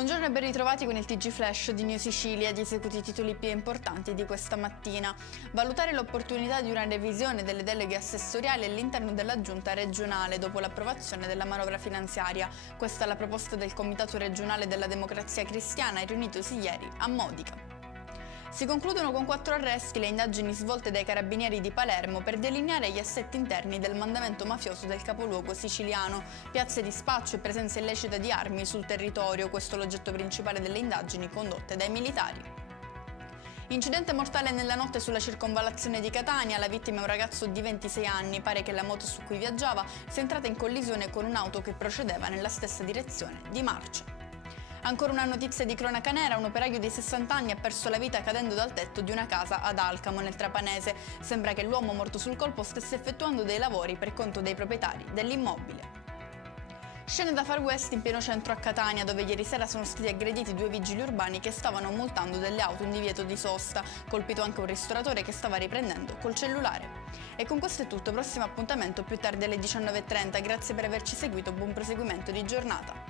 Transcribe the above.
Buongiorno e ben ritrovati con il TG Flash di New Sicilia. Di eseguiti i titoli più importanti di questa mattina. Valutare l'opportunità di una revisione delle deleghe assessoriali all'interno della giunta regionale dopo l'approvazione della manovra finanziaria. Questa è la proposta del Comitato regionale della Democrazia Cristiana riunitosi ieri a Modica. Si concludono con 4 arresti le indagini svolte dai carabinieri di Palermo per delineare gli assetti interni del mandamento mafioso del capoluogo siciliano. Piazze di spaccio e presenza illecita di armi sul territorio, questo è l'oggetto principale delle indagini condotte dai militari. Incidente mortale nella notte sulla circonvallazione di Catania, la vittima è un ragazzo di 26 anni, pare che la moto su cui viaggiava sia entrata in collisione con un'auto che procedeva nella stessa direzione di marcia. Ancora una notizia di cronaca nera, un operaio di 60 anni ha perso la vita cadendo dal tetto di una casa ad Alcamo, nel Trapanese. Sembra che l'uomo morto sul colpo stesse effettuando dei lavori per conto dei proprietari dell'immobile. Scene da Far West in pieno centro a Catania, dove ieri sera sono stati aggrediti 2 vigili urbani che stavano multando delle auto in divieto di sosta, colpito anche un ristoratore che stava riprendendo col cellulare. E con questo è tutto, prossimo appuntamento più tardi alle 19:30, grazie per averci seguito, buon proseguimento di giornata.